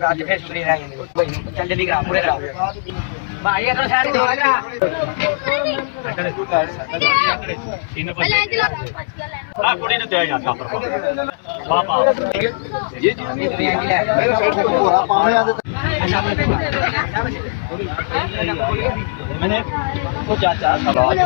आज फिर शुक्रिया चल जल्दी करा पूरे करा भाई अगर सारे दो करा ਆ ਕੁੜੀ ਨੂੰ ਦੇ ਜਾਂਦਾ ਪਾਪਾ ये मेरे साइड से पूरा पावे आते मैंने वो चाचा सवाल